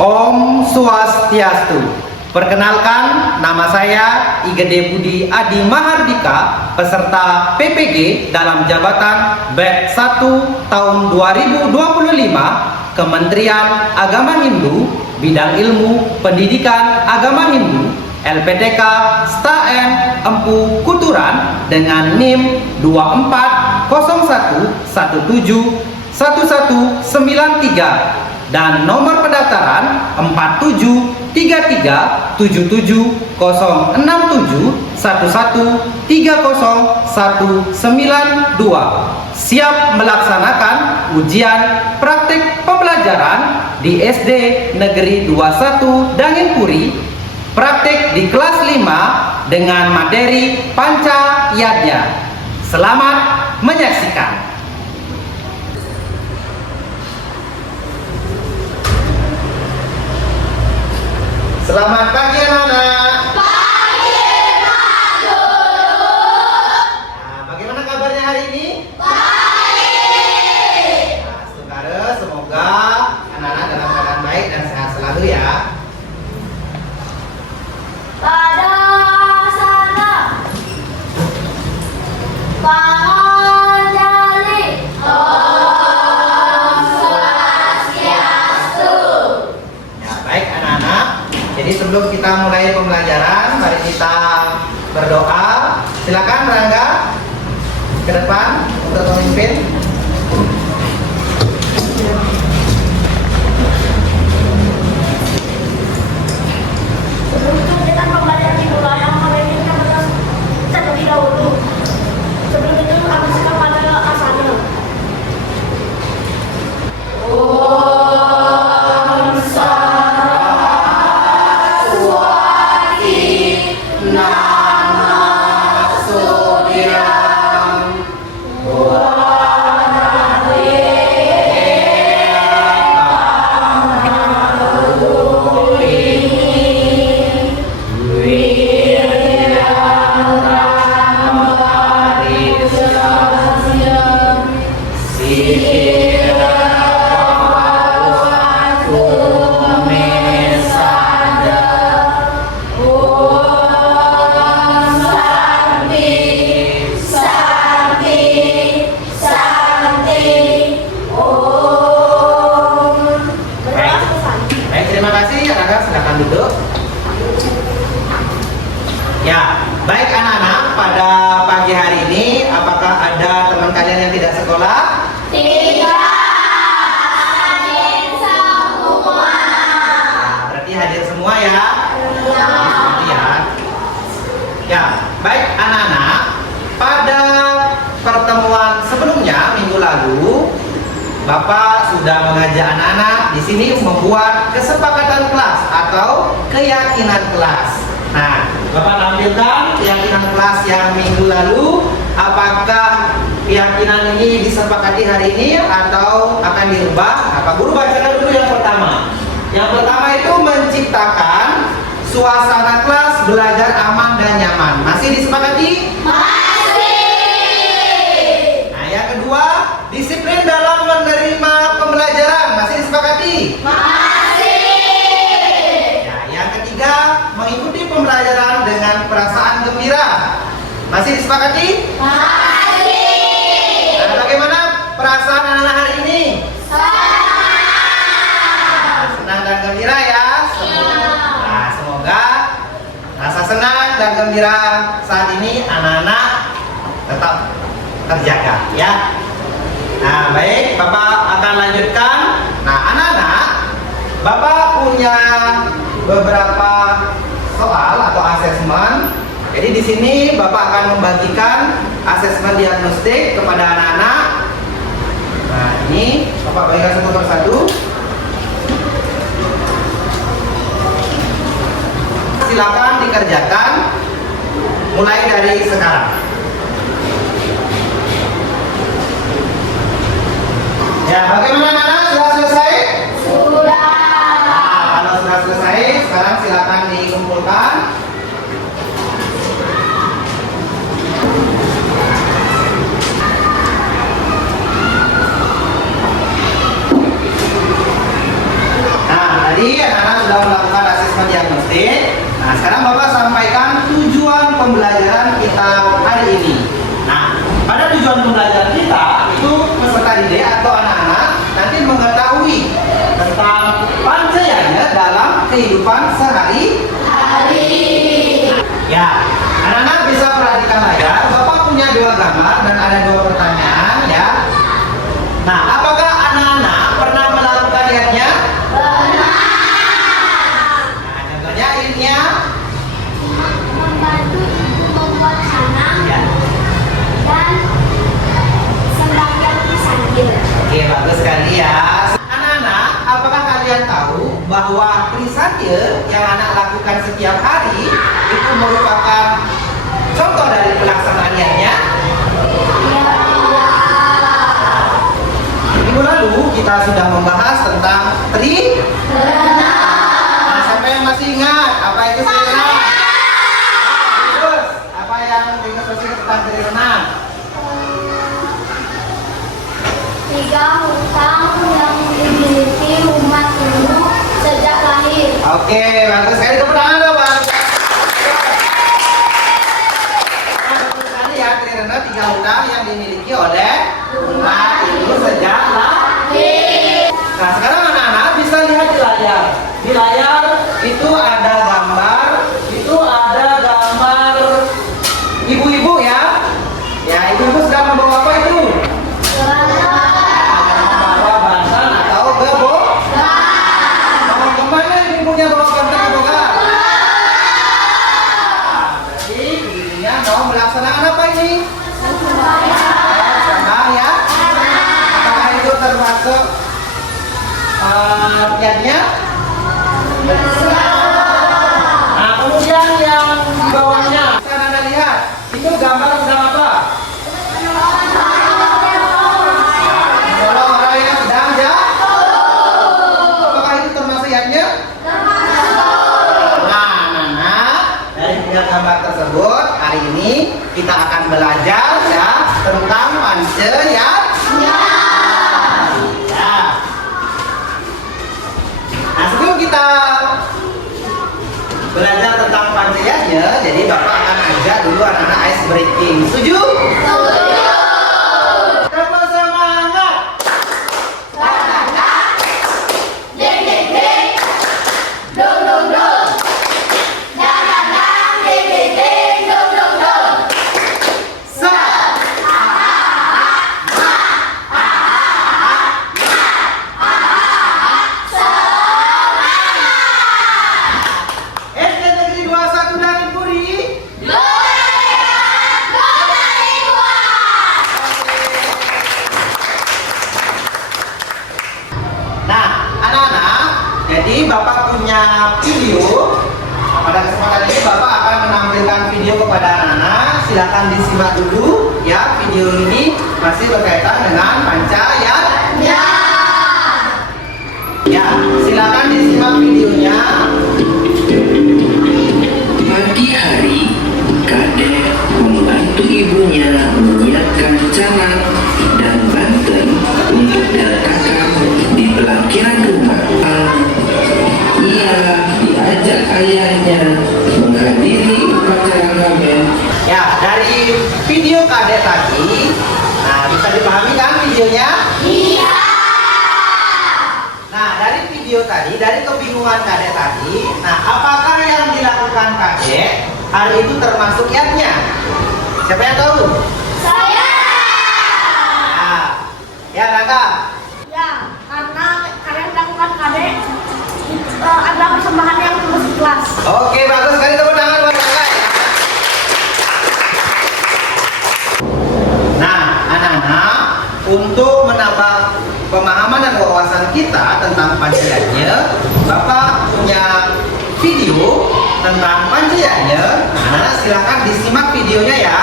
Om Swastiastu. Perkenalkan, nama saya Igede Budi Adi Mahardika, peserta PPG dalam jabatan Batch 1 tahun 2025 Kementerian Agama Hindu, Bidang Ilmu Pendidikan Agama Hindu, LPTK STAN Empu Kuturan dengan NIM 2401171193 dan nomor pendaftaran 4733771130309192, siap melaksanakan ujian praktik pembelajaran di SD Negeri 21 Danginpuri, praktik di kelas 5 dengan materi Panca Yadnya. Selamat menyaksikan. Selamat pagi anak-anak. Pagi Pak Guru. Nah, bagaimana kabarnya hari ini? Baik. Nah, saudara, semoga anak-anak dalam keadaan baik dan sehat selalu ya. Pada sana Panganjali. Om Swastiastu. Ya, baik anak-anak. Jadi sebelum kita mulai pembelajaran, mari kita berdoa. Silakan Rangga ke depan untuk memimpin. Sebelum itu kita pembelajaran dimulai, yang hari ini kita harus terlebih dahulu. Sebelum itu habis kepada asalnya. Om Saraswati Namastutyam. Baik, terima kasih Rangga, silakan duduk. Ya, baik anak-anak, pada pagi hari ini apakah ada teman kalian yang tidak sekolah? Tidak hadir semua. Nah, berarti hadir semua ya. Ya. Ya, baik anak-anak, pada pertemuan sebelumnya minggu lalu Bapak sudah mengajak anak-anak di sini membuat kesepakatan kelas atau keyakinan kelas. Nah, Bapak tampilkan keyakinan kelas yang minggu lalu. Apakah keyakinan ini disepakati hari ini atau akan dirubah? Nah, Pak Guru bacakan dulu yang pertama. Yang pertama itu menciptakan suasana kelas belajar aman dan nyaman. Masih disepakati? Masih. Nah, yang kedua, disiplin dalam menerima pembelajaran. Masih disepakati? Masih. Nah, yang ketiga, mengikuti pembelajaran dengan perasaan gembira. Masih disepakati? Masih. Nah, bagaimana perasaan anak-anak hari ini? Senang dan gembira ya. Nah, semoga rasa senang dan gembira saat ini anak-anak tetap terjaga ya. Nah, baik, Bapak akan lanjutkan. Nah, anak-anak, Bapak punya beberapa soal atau asesmen. Jadi di sini Bapak akan membagikan asesmen diagnostik kepada anak-anak. Nah, ini Bapak bagikan satu persatu. Silakan dikerjakan mulai dari sekarang. Ya, bagaimana anak-anak? Sudah selesai? Sudah. Nah, kalau sudah selesai, sekarang silakan dikumpulkan. tadi anak-anak sudah melakukan asesmen diagnostik. Nah, sekarang Bapak sampaikan tujuan pembelajaran kita hari ini. Nah, pada tujuan pembelajaran kita itu peserta didik atau anak-anak nanti mengetahui tentang Pancayanya dalam kehidupan sehari-hari. Ya, anak-anak bisa perhatikan layar. Bapak punya dua gambar dan ada dua pertanyaan ya. Nah, apakah anak-anak pernah melakukan lihatnya? Pernah. Nah, contohnya ini ya. Membantu ibu membuat sanang Ya. dan sembahyang sambil. Oke, bagus sekali ya. Anak-anak, apakah kalian tahu bahwa Trisatya yang anak lakukan setiap hari itu merupakan contoh dari pelaksanaannya? Minggu lalu kita sudah membahas tentang Tri. Nah, siapa yang masih ingat apa itu Tri renang? Terus, apa yang ingat tentang Tri renang? 3 hutang yang dimiliki umat dulu sejak lahir. Oke, bagus sekali. Tepuk tangan dong, Bang. Nah, bagus sekali ya, Tri renang 3 hutang yang dimiliki oleh umat itu sejak lahir. Nah, sekarang anak-anak bisa lihat di layar. Di layar itu ada gambar, ibu-ibu ya. Ya, ibu-ibu sedang membawa apa itu? Membawa bantal atau gebok. Mau kemana ibu-ibunya bawa bantal gebok? Jadi ibunya mau melaksanakan apa ini? Senang ya. Apakah itu termasuk lihatnya? Nah, kemudian yang di bawahnya, kan Anda lihat, itu gambar sedang apa? Menolong orang yang sedang jatuh. Apakah itu termasuk lihatnya? Nah, dari tiga gambar tersebut, hari ini kita akan belajar ya tentang Pancayanya. Nah, sebelum kita belajar tentang Pancayanya, jadi Bapak akan ajak dulu anak-anak ice breaking. Setuju? Setuju. Sama semangat. Ding ding ding, dong dong dong, dang dang dang, ding ding ding, dong dong dong. SD Negeri 21 Darin Puri. Nah, anak-anak, jadi Bapak punya video. Pada kesempatan ini Bapak akan menampilkan video kepada anak-anak. Silakan disimak dulu ya. Video ini masih berkaitan dengan Pancayanya. Ya, silakan disimak videonya. Pagi hari, Kadek membantu ibunya menyiapkan calang dan banten untuk diletakkan di pelaminan rumah. Ia diajak ayahnya menghadiri upacara ngaben. Ya, dari video Kadek tadi, nah bisa dipahami kan videonya? Iya. Nah, dari video tadi, dari kebingungan Kadek tadi, nah apakah yang dilakukan Kadek hari itu termasuk yatnya? Siapa yang tahu? Saya. Nah, ya Rangga. Ya, karena kalian lakukan kadek ada persembahan yang tulus ikhlas. Oke, bagus sekali, tepuk tangan buat Rangga. Nah, anak-anak, untuk menambah pemahaman dan wawasan kita tentang Pancayanya, Bapak punya video tentang Pancayanya. Anak-anak silakan disimak videonya ya.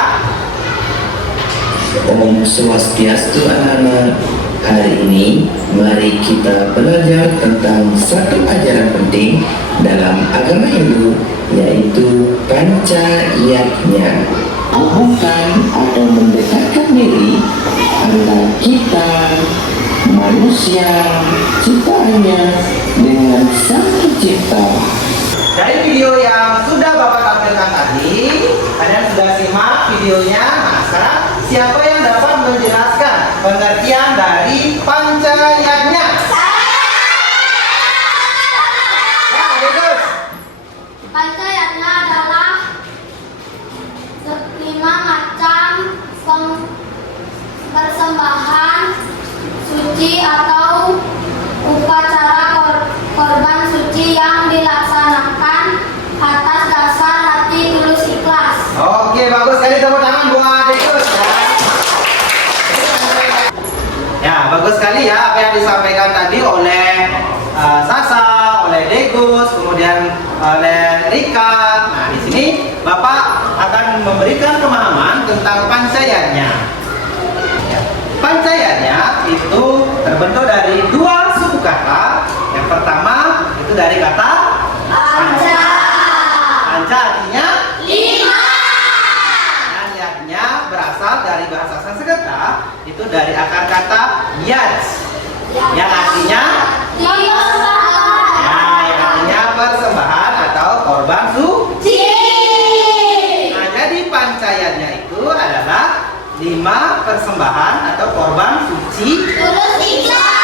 Om Swastiastu anak-anak. Hari ini mari kita belajar tentang satu ajaran penting dalam agama Hindu, yaitu Pancayanya. Hubungkan atau mendekatkan diri antara kita manusia ciptaannya dengan sang pencipta. Dari video yang sudah Bapak tampilkan tadi, kalian sudah simak videonya. Nah, sekarang siapa yang dapat menjelaskan pengertian dari pancayatnya? Ya, bagus. Pancayatna adalah 5 macam persembahan suci atau upacara korban suci yang dilaksanakan atas dasar hati tulus ikhlas. Oke, bagus sekali, tepuk tangan buat Degus ya. Ya, bagus sekali ya apa yang disampaikan tadi oleh Sasa, oleh Degus, kemudian oleh Rika. Nah, di sini Bapak akan memberikan pemahaman tentang pancayatnya. Ya, pancayatnya itu terbentuk dari 2 suku kata. Yang pertama itu dari kata Panca. panca, artinya 5. dan yatnya berasal dari bahasa Sanskerta, itu dari akar kata yaj yang artinya persembahan atau korban suci. Nah, jadi pancayatnya itu adalah 5 persembahan atau korban suci Tulus ikhlas.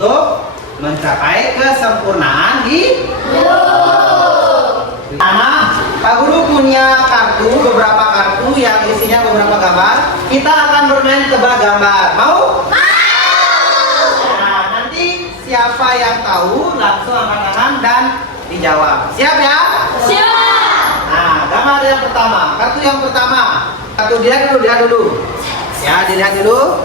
untuk mencapai kesempurnaan Anak, Pak Guru punya beberapa kartu yang isinya beberapa gambar. Kita akan bermain tebak gambar. Mau? Nah, nanti siapa yang tahu langsung angkat tangan dan dijawab. Siap ya? Siap. Nah, gambar yang pertama, kartu yang pertama. Kartu dilihat dulu. Ya, dilihat dulu.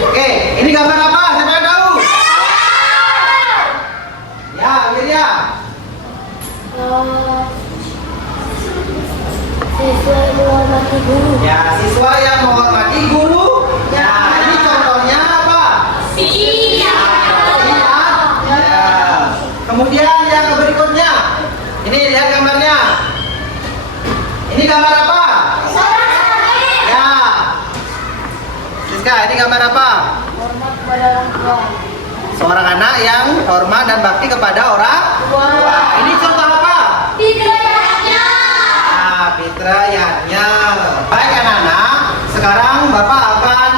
Oke, ini gambar apa? Siapa yang tahu? Ya, Amelia. Siswa yang menghormati guru. Ya, siswa yang menghormati guru. Nah, ini contohnya apa? Iya. Ya. Kemudian yang berikutnya. Ini lihat gambarnya. Ini gambar apa? Ya. Siska, ini gambar apa? Hormat kepada orang tua. Seorang anak yang hormat dan bakti kepada orang tua. Ini contoh apa? Fitrayatnya. Nah, fitrayatnya. Baik anak-anak, sekarang Bapak akan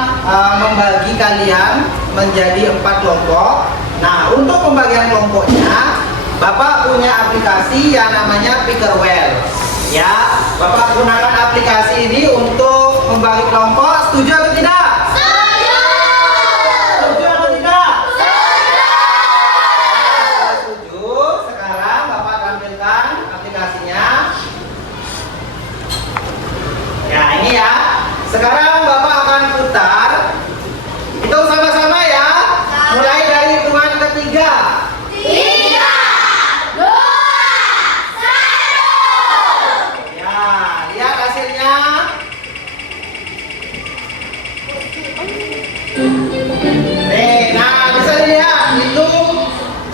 membagi kalian menjadi 4 kelompok. Nah, untuk pembagian kelompoknya, Bapak punya aplikasi yang namanya Pickerwell. Ya, Bapak gunakan aplikasi ini untuk membagi kelompok. Setuju atau tidak? Setuju atau tidak? Setuju. Sekarang Bapak tampilkan aplikasinya. Ya, ini ya. Sekarang Bapak akan putar. Hitung sama-sama ya. Mulai dari hitungan ketiga. 3, 2, 1. Ya, lihat hasilnya. Nih, nah bisa dilihat itu.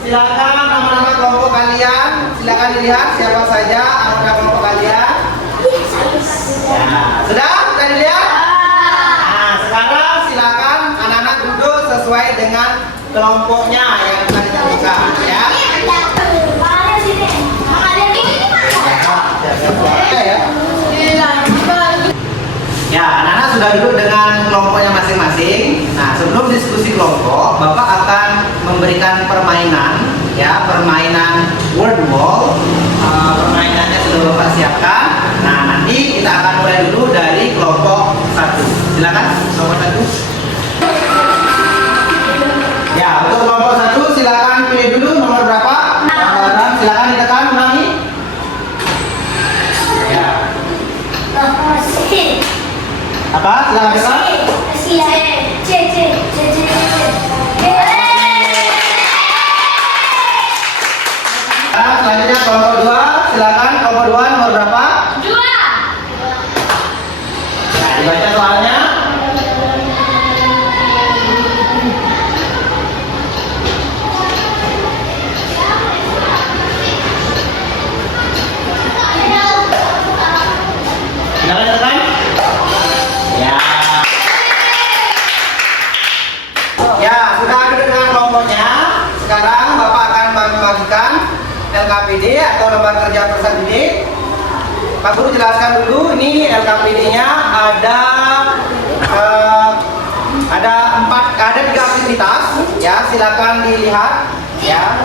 Silakan nama-nama kelompok kalian. Silakan dilihat siapa saja anggota kelompok kalian. Ya, sudah? Sudah dilihat? Nah, sekarang silakan anak-anak duduk sesuai dengan kelompoknya yang telah ditentukan ya. Ya, anak-anak sudah duduk dengan kelompoknya masing-masing. Nah, sebelum diskusi kelompok, Bapak akan memberikan permainan, ya, permainan word wall. Permainannya sudah Bapak siapkan. Nah, nanti kita akan mulai dulu dari kelompok 1. Silakan, kelompok 1. Ya, untuk kelompok 1 silakan pilih dulu nomor berapa? Dan silakan ditekan ulangi. Ya. Apa? Silakan tekan. Nah, selanjutnya kelompok 2, silakan kelompok 2 nomor berapa? 2. Ya, sudah ada dengan kelompoknya. Sekarang Bapak akan membagikan LKPD atau lembar kerja peserta didik. Pak Guru jelaskan dulu, ini LKPD-nya ada 3 aktivitas, ya, silakan dilihat, ya.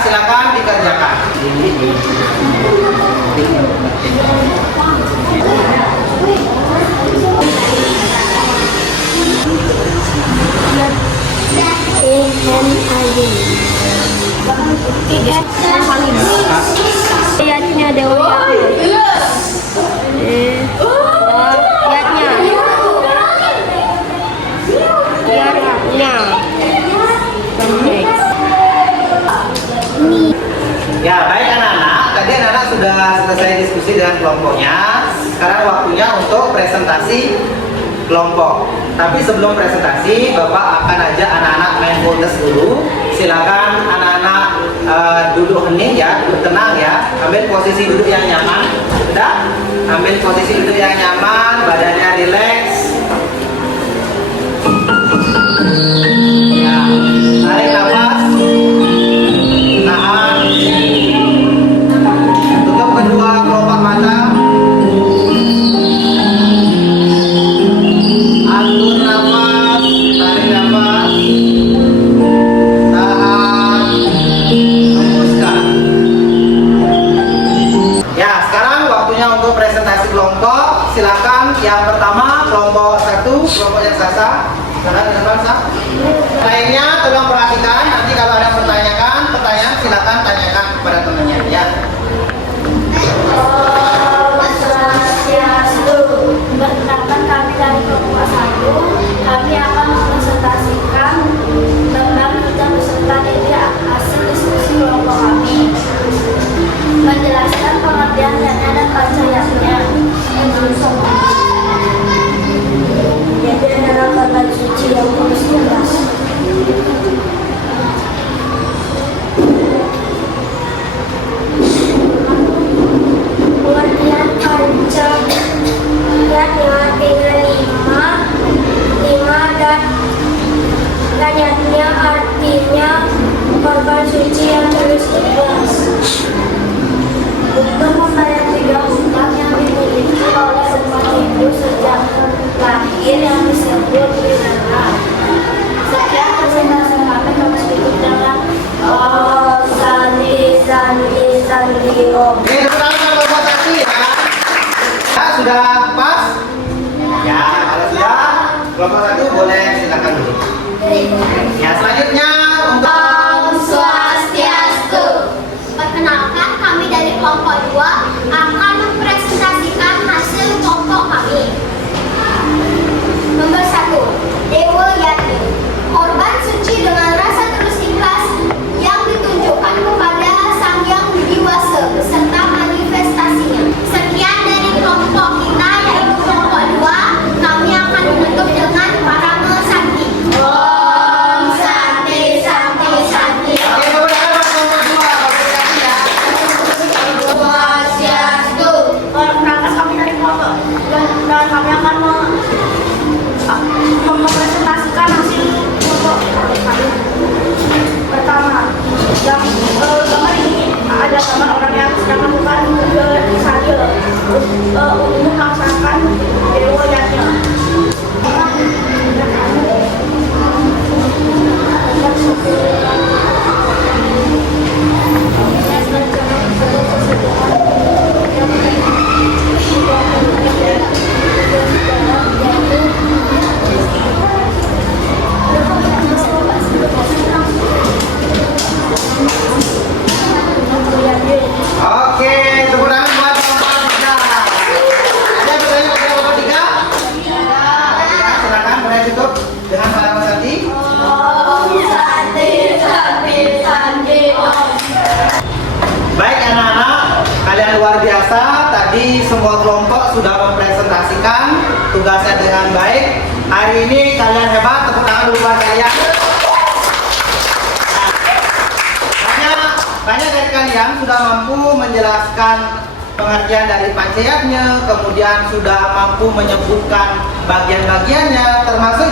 Silakan dikerjakan. Lihatnya Dewa. Ya, baik anak-anak. Tadi anak-anak sudah selesai diskusi dengan kelompoknya. Sekarang waktunya untuk presentasi kelompok. Tapi sebelum presentasi, Bapak akan ajak anak-anak main bonus dulu. Silakan anak-anak duduk hening ya, duduk tenang ya. Ambil posisi duduk yang nyaman. Sudah? Ambil posisi duduk yang nyaman, badannya rileks. Ya, tarik nafas. Tahan. Tutup kedua kelopak mata. Atur nafas, tarik nafas. Tahan. Hembuskan. Ya, sekarang waktunya untuk presentasi kelompok. Silakan yang pertama kelompok 1, kelompok yang sasa. Silakan dengan bangsa. Lainnya tolong perhatikan, nanti kalau ada pertanyaan silakan tanyakan kepada temannya ya. Perkenalkan, kami dari kelompok 1. Kami akan mempresentasikan tentang kita beserta dari hasil diskusi kelompok kami, menjelaskan pengertian dan ada pancayanya, jadi adalah kata suci yang harus jelas. Pengertian pancayanya artinya 5 dan ayatnya artinya korban suci yang terus ikhlas. Untuk membayar 3 hutang yang dimiliki oleh umat ibu sejak lahir yang disebut binara. Sekian presentasi kami cukup dengan sandi om. Ini pertama kelompok 1 ya. Ya, sudah pas? Ya, kalau sudah kelompok 1 boleh silakan dulu. Ya, selanjutnya untuk Om Swastiastu. Perkenalkan, kami dari kelompok 2 akan mempresentasikan hasil kelompok kami. Nomor 1, Dewa Yati, korban suci dengan rasa terus ikhlas yang ditunjukkan kepada Sang Hyang Widiwasa beserta manifestasinya. Sekian dari kelompok kita, yaitu kelompok 2. Kami akan menutup dengan parama sakti. Om Santi Santi Santi. Oke, kemudian kelompok 2 bagi ya. Swastiastu. Perkenalkan, kami dari kelompok dan kami akan mempresentasikan hasil kelompok kami. Pertama, gambar ini ada gambar orang yang sedang melakukan sadil untuk melaksanakan dewoyatnya. Oke, tepuk tangan buat kelompok 3. Ada pertanyaan pada kelompok 3? Ya, silakan boleh tutup dengan parama sakti. Om Santi Santi Santi Om. Baik anak-anak, kalian luar biasa. Tadi semua kelompok sudah mempresentasikan tugasnya dengan baik. Hari ini kalian hebat, tepuk tangan dulu buat kalian. Banyak dari kalian sudah mampu menjelaskan pengertian dari pancayatnya, kemudian sudah mampu menyebutkan bagian-bagiannya, termasuk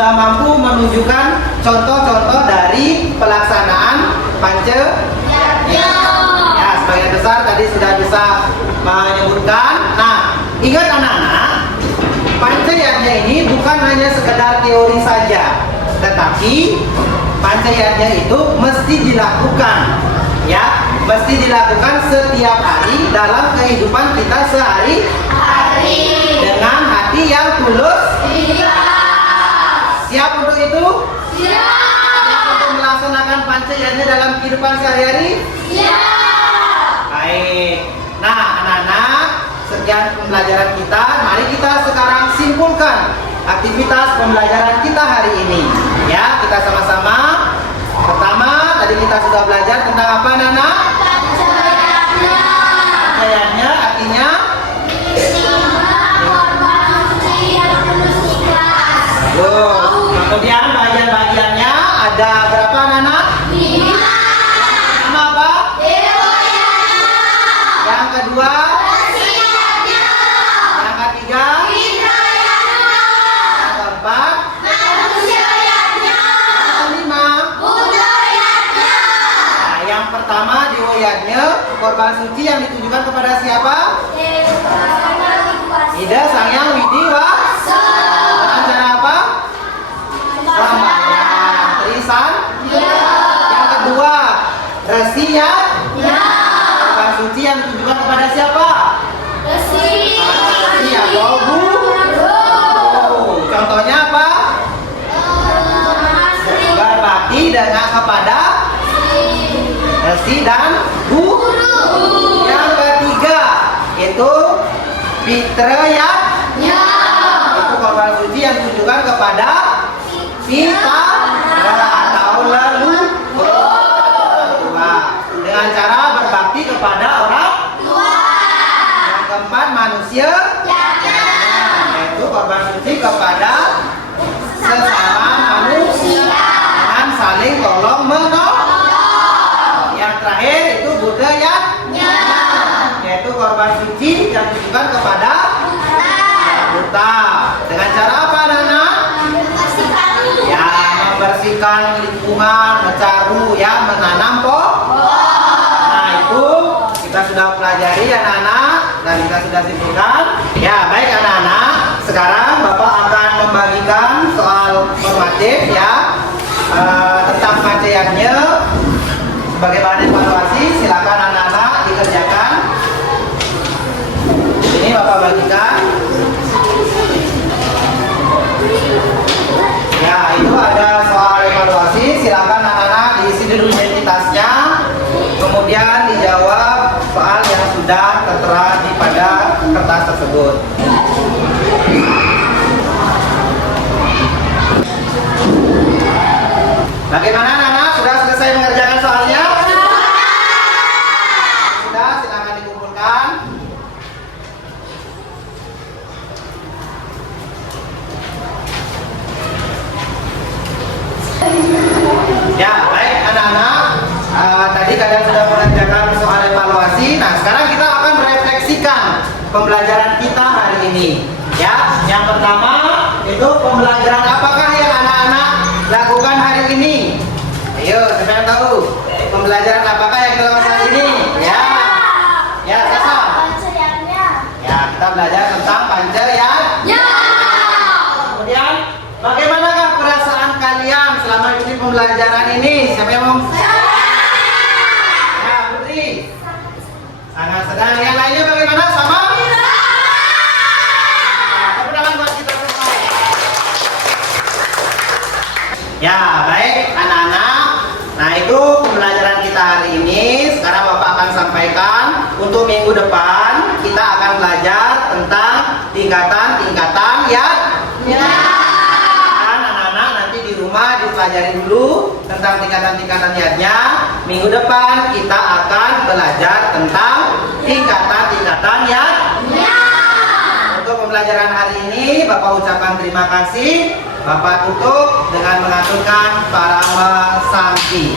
sudah mampu menunjukkan contoh-contoh dari pelaksanaan Pancayatnya. Ya, sebagian besar tadi sudah bisa menyebutkan. Nah, ingat anak-anak, Pancayatnya ini bukan hanya sekedar teori saja, tetapi Pancayatnya itu mesti dilakukan, ya, mesti dilakukan setiap hari dalam kehidupan kita sehari-hari dengan hati yang tulus. Siap untuk itu? Siap untuk melaksanakan Pancayatnya dalam kehidupan sehari-hari? Baik. Nah, anak-anak, sekian pembelajaran kita. Mari kita sekarang simpulkan aktivitas pembelajaran kita hari ini. Ya, kita sama-sama. Pertama, tadi kita sudah belajar tentang apa, Nana? Pancayatnya artinya kemudian bagian-bagiannya ada berapa, Nana? 5. Pertama apa? Yang kedua? Yang ketiga? Yang keempat? Yang kelima? Nah, yang pertama diwoyatnya korban suci yang ditujukan kepada siapa? Ida Sang Yang Widi Wasa. Dengan cara apa? Sembahyang. Trisan? Yang kedua, Resiya? Korban suci yang ditujukan kepada siapa? Resiya. Contohnya apa? Berbakti dengan kepada Resi dan Guru. Yang ketiga, itu Fitrayatnya. Itu korban suci yang ditujukan kepada kita atau leluhur dengan cara berbakti kepada orang tua. Yang keempat, manusia, yaitu korban suci kepada sesama manusia dengan saling tolong menolong. Yang terakhir itu budayanya, yaitu korban suci yang ditujukan kepada buta. Dengan cara apa, Nana? Ya, membersihkan lingkungan, mencaru, ya, menanam pohon. Nah, itu kita sudah pelajari, anak-anak, dan kita sudah simpulkan. Ya, baik anak-anak. Sekarang Bapak akan membagikan soal formatif, ya, tentang Pancayatnya sebagai bahan evaluasi. Silakan anak-anak dikerjakan. Ini Bapak bagikan. Ya, itu ada soal evaluasi. Silakan anak-anak diisi dulu identitasnya, kemudian dijawab soal yang sudah tertera di pada kertas tersebut. Bagaimana anak-anak? Sudah selesai mengerjakan soalnya? Sudah, silakan dikumpulkan. Ya, baik anak-anak, tadi kalian sudah mengerjakan soal evaluasi. Nah, sekarang kita akan merefleksikan pembelajaran kita hari ini. Ya, yang pertama itu pembelajaran apakah yang anak-anak lakukan hari ini? Ayo, siapa yang tahu? Pembelajaran apakah yang kita lakukan hari ini? Ya, ya, Sasa. Ya, kita belajar tentang Pancayatnya. Kemudian, bagaimanakah perasaan kalian selama ikuti pembelajaran ini? Siapa yang mau? Ya, Putri. Sangat sedang. Yang lainnya bagaimana? Sama? Tepuk tangan buat kita semua. Ya, baik anak-anak. Nah, itu pembelajaran kita hari ini. Sekarang Bapak akan sampaikan untuk minggu depan kita akan belajar tentang tingkatan-tingkatan ya. Dipelajari dulu tentang tingkatan-tingkatan yatnya. Minggu depan kita akan belajar tentang tingkatan-tingkatan yatnya. Untuk pembelajaran hari ini Bapak ucapkan terima kasih. Bapak tutup dengan mengaturkan para sangki.